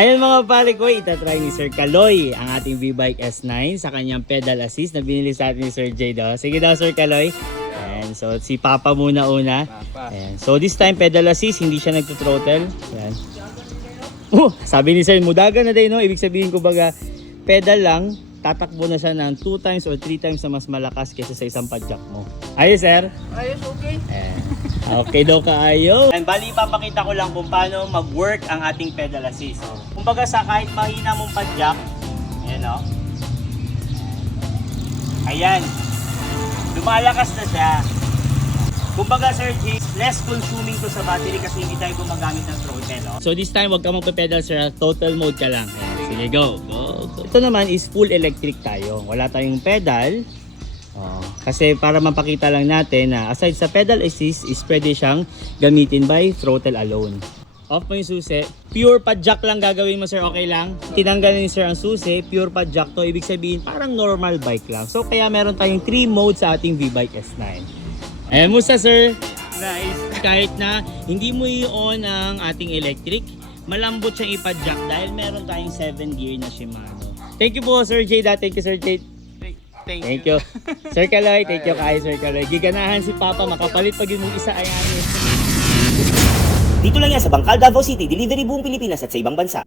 Ayun mga pare ko, itatry ni Sir Kaloy ang ating V-Bike S9 sa kanyang pedal assist na binili sa atin ni Sir Jay daw. Sige daw Sir Kaloy. Ayan, so si Papa muna una. Ayan, so this time pedal assist, hindi siya nagtuthrottle. Ayan. Sabi ni Sir, mudaga na din, no? Ibig sabihin ko baga, pedal lang, tatakbo na siya ng 2 times or 3 times na mas malakas kaysa sa isang padjak mo. Ayos, Sir? Ayos, okay. Ayan. Okay daw kaayo. And bali, ipapakita ko lang kung paano mag-work ang ating pedal assist. Kumbaga sa kahit mahina mong padjak, ayan o. Ayan. Lumalakas na siya. Kumbaga Sir G, less consuming to sa battery kasi hindi tayo gumagamit ng throttle. No? So this time, wag ka magpe-pedal sir, total mode ka lang. Ayan. Sige, go. Ito naman is full electric tayo. Wala tayong pedal. Kasi para mapakita lang natin na aside sa pedal assist is pwede siyang gamitin by throttle alone. Off mo yung susi. Pure padjak lang gagawin mo sir, okay lang? Tinanggal ni sir ang susi, pure padjak to. Ibig sabihin parang normal bike lang. So kaya meron tayong 3 modes sa ating V-Bike S9. Ayan, musta sir? Nice. Kahit na hindi mo i-on ang ating electric, malambot siyang ipadjak dahil meron tayong 7 gear na Shimano. Thank you po Sir Jay. Thank you Sir Jay. Thank you. Sir Kaloy, thank you kay Sir Kaloy. Giganahan si Papa, makapalit pag yung isa ayan. Dito lang yan sa Bangkal, Davao City, delivery buong Pilipinas at sa ibang bansa.